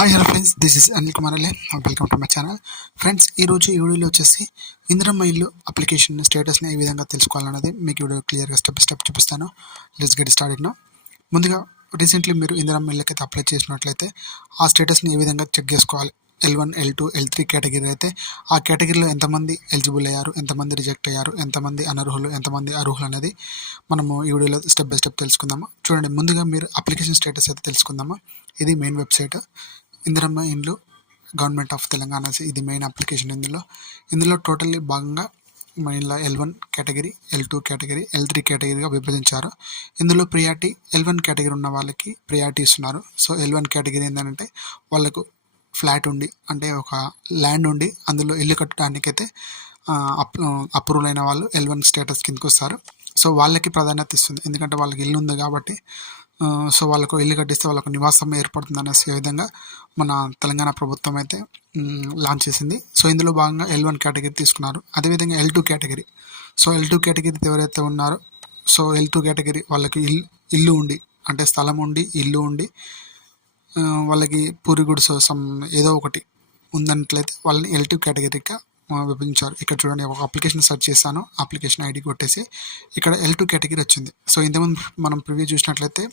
Hi hello friends, this is Anil Kumar Ale. Welcome to my channel. Friends, ఈరోజు ఈ వీడియోలో వచ్చేసి ఇందిరమ్మ ఇల్లు అప్లికేషన్ స్టేటస్ని ఏ విధంగా తెలుసుకోవాలన్నది మీకు వీడియో క్లియర్గా స్టెప్ బై స్టెప్ చూపిస్తాను. Let's get started now. ముందుగా రీసెంట్లీ మీరు ఇందిరమ్మ ఇల్లుకి అయితే అప్లై చేసినట్లయితే ఆ స్టేటస్ని ఏ విధంగా చెక్ చేసుకోవాలి. L1, L2, L3 కేటగిరీ అయితే ఆ కేటగిరీలో ఎంతమంది ఎలిజిబుల్ అయ్యారు, ఎంతమంది రిజెక్ట్ అయ్యారు, ఎంతమంది అనర్హులు, ఎంతమంది అర్హులు అనేది మనము ఈ వీడియోలో స్టెప్ బై స్టెప్ తెలుసుకుందాము. చూడండి, ముందుగా మీరు అప్లికేషన్ స్టేటస్ అయితే తెలుసుకుందాము. ఇది మెయిన్ వెబ్సైట్ ఇందిరమ్మ ఇండ్లు గవర్నమెంట్ ఆఫ్ తెలంగాణ. ఇది మెయిన్ అప్లికేషన్. ఇందులో టోటల్లీ భాగంగా మెయిన్లో L1 category, L2 category, L3 కేటగిరీగా విభజించారు. ఇందులో ప్రియారిటీ L1 కేటగిరీ ఉన్న వాళ్ళకి ప్రియారిటీ ఇస్తున్నారు. సో L1 కేటగిరీ ఏంటంటే వాళ్ళకు ఫ్లాట్ ఉండి, అంటే ఒక ల్యాండ్ ఉండి అందులో ఇల్లు కట్టడానికైతే అప్రూవల్ అయిన వాళ్ళు L1 స్టేటస్ కిందకి వస్తారు. సో వాళ్ళకి ప్రాధాన్యత ఇస్తుంది, ఎందుకంటే వాళ్ళకి ఇల్లు ఉంది కాబట్టి. సో వాళ్ళకు ఇల్లు కట్టిస్తే వాళ్ళకు నివాసం ఏర్పడుతుంది అనేసి విధంగా మన తెలంగాణ ప్రభుత్వం అయితే లాంచ్ చేసింది. సో ఇందులో భాగంగా L1 కేటగిరీ తీసుకున్నారు. అదేవిధంగా L2 category. So L2 category ఎవరైతే ఉన్నారో, సో L2 కేటగిరీ వాళ్ళకి ఇల్లు ఉండి, అంటే స్థలం ఉండి, ఇల్లు ఉండి, వాళ్ళకి పూరి గుడిసె ఏదో ఒకటి ఉందన్నట్లయితే వాళ్ళని L2 కేటగిరీగా విభజించారు. ఇక్కడ చూడండి, ఒక అప్లికేషన్ సెర్చ్ చేశాను, అప్లికేషన్ ఐడి కొట్టేసి ఇక్కడ L2 కేటగిరీ వచ్చింది. సో ఇంతకుముందు మనం ప్రివ్యూ చూసినట్లయితే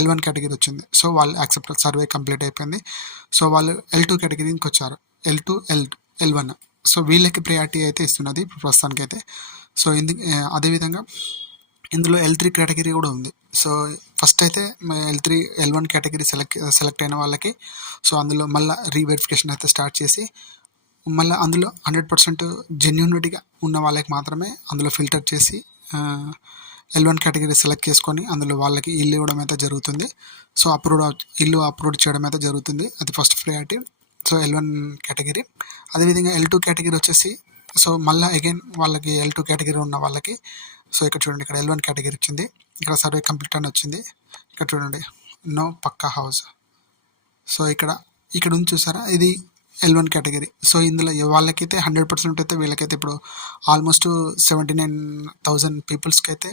L1 కేటగిరీ వచ్చింది. సో వాళ్ళు యాక్సెప్ట్ సర్వే కంప్లీట్ అయిపోయింది. సో వాళ్ళు L2 కేటగిరీకి వచ్చారు. L2, L1. సో వీళ్ళకి ప్రియారిటీ అయితే ఇస్తున్నది ఇప్పుడు ప్రస్తుతానికి అయితే. సో అదేవిధంగా ఇందులో L3 కేటగిరీ కూడా ఉంది. సో ఫస్ట్ అయితే L1 కేటగిరీ సెలెక్ట్ అయిన వాళ్ళకి సో అందులో మళ్ళీ రీవెరిఫికేషన్ అయితే స్టార్ట్ చేసి మళ్ళీ అందులో 100% జెన్యూనిటీగా ఉన్న వాళ్ళకి మాత్రమే అందులో ఫిల్టర్ చేసి L1 కేటగిరీ సెలెక్ట్ చేసుకొని అందులో వాళ్ళకి ఇల్లు ఇవ్వడం అయితే జరుగుతుంది. సో ఇల్లు అప్రూవ్ చేయడం అయితే జరుగుతుంది. అది first priority. So L1 category. అదేవిధంగా L2 కేటగిరీ వచ్చేసి సో మళ్ళీ అగైన్ వాళ్ళకి L2 కేటగిరీ ఉన్న వాళ్ళకి సో ఇక్కడ చూడండి, ఇక్కడ L1 కేటగిరీ వచ్చింది, ఇక్కడ సర్వే కంప్లీట్ అని వచ్చింది. ఇక్కడ చూడండి, నో పక్కా హౌస్. సో ఇక్కడ ఉంది చూసారా, ఇది L1 కేటగిరీ. సో ఇందులో వాళ్ళకైతే 100% అయితే వీళ్ళకైతే ఇప్పుడు ఆల్మోస్ట్ 79,000 పీపుల్స్కి అయితే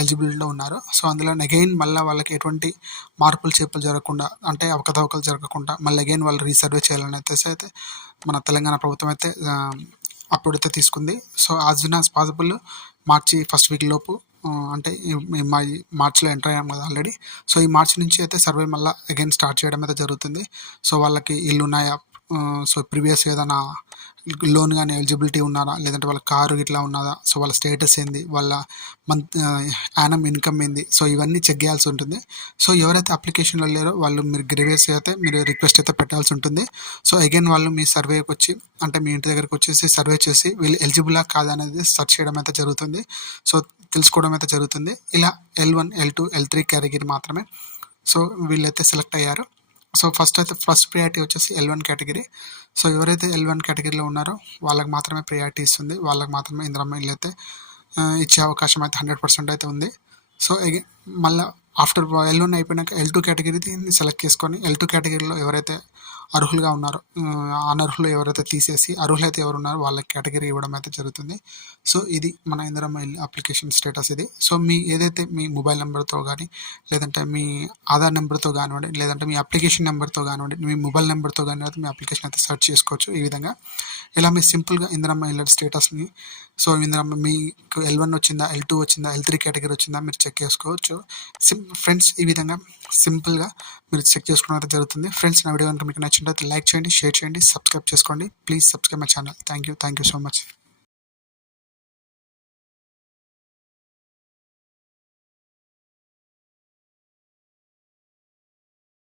ఎలిజిబిలిటీలో ఉన్నారు. సో అందులో అగైన్ మళ్ళీ వాళ్ళకి ఎటువంటి చేర్పులు జరగకుండా, అంటే అవకతవకలు జరగకుండా మళ్ళీ అగైన్ వాళ్ళు రీసర్వే చేయాలని అయితే మన తెలంగాణ ప్రభుత్వం అయితే అప్పుడైతే తీసుకుంది. So as soon as possible March first week లోపు, అంటే మార్చిలో ఎంటర్ అయ్యాం కదా ఆల్రెడీ. సో ఈ మార్చి నుంచి అయితే సర్వే మళ్ళీ అగైన్ స్టార్ట్ చేయడం అయితే జరుగుతుంది. సో వాళ్ళకి ఇల్లు ఉన్నాయా, సో ప్రీవియస్ ఏదైనా లోన్ కానీ ఎలిజిబిలిటీ ఉన్నారా, లేదంటే వాళ్ళ కారు ఇట్లా ఉన్నదా, సో వాళ్ళ స్టేటస్ ఏంది, వాళ్ళ యానం ఇన్కమ్ ఏంది, సో ఇవన్నీ చెక్ చేయాల్సి ఉంటుంది. సో ఎవరైతే అప్లికేషన్లో లేరో వాళ్ళు మీరు గ్రీవియస్ అయితే మీరు రిక్వెస్ట్ అయితే పెట్టాల్సి ఉంటుంది. సో అగైన్ వాళ్ళు మీ సర్వేకి వచ్చి, అంటే మీ ఇంటి దగ్గరకు వచ్చేసి సర్వే చేసి వీళ్ళు ఎలిజిబులా కాదనేది సెర్చ్ చేయడం అయితే జరుగుతుంది. సో తెలుసుకోవడం అయితే జరుగుతుంది. ఇలా L1, L2, L3 కేటగిరీ మాత్రమే సో వీళ్ళైతే సెలెక్ట్ అయ్యారు. సో ఫస్ట్ ప్రియారిటీ వచ్చేసి L1 కేటగిరీ. సో ఎవరైతే L1 కేటగిరీలో ఉన్నారో వాళ్ళకి మాత్రమే ప్రియారిటీ ఇస్తుంది, వాళ్ళకి మాత్రమే ఇందిరమ్మ ఇల్లు అయితే ఇచ్చే అవకాశం అయితే 100% అయితే ఉంది. సో మళ్ళీ ఆఫ్టర్ L1 అయిపోయినాక L2 కేటగిరీని సెలెక్ట్ చేసుకొని L2 కేటగిరీలో ఎవరైతే అర్హులుగా ఉన్నారో, అనర్హులు ఎవరైతే తీసేసి అర్హులైతే ఎవరు ఉన్నారో వాళ్ళకి కేటగిరీ ఇవ్వడం అయితే జరుగుతుంది. సో ఇది మన ఇందిరమ్మ ఇల్లు అప్లికేషన్ స్టేటస్ ఇది. సో ఏదైతే మీ మొబైల్ నెంబర్తో కానీ, లేదంటే మీ ఆధార్ నెంబర్తో కానివ్వండి, లేదంటే మీ అప్లికేషన్ నెంబర్తో కానివ్వండి, మీ మొబైల్ నెంబర్తో కానివ్వండి మీ అప్లికేషన్ అయితే సెర్చ్ చేసుకోవచ్చు. ఈ విధంగా ఇలా మీ సింపుల్గా ఇందిరమ్మ ఇల్లు స్టేటస్ని, సో ఇందిరమ్మ మీకు L1 వచ్చిందా, L2 వచ్చిందా, L3 కేటగిరీ వచ్చిందా మీరు చెక్ చేసుకోవచ్చు. ఫ్రెండ్స్, ఈ విధంగా సింపుల్గా మీరు చెక్ చేసుకోవడం అయితే జరుగుతుంది. ఫ్రెండ్స్, నా వీడియో కనుక మీకు నచ్చినట్లయితే లైక్ చేయండి, షేర్ చేయండి, సబ్స్క్రైబ్ చేసుకోండి. Please subscribe my channel. Thank you so much.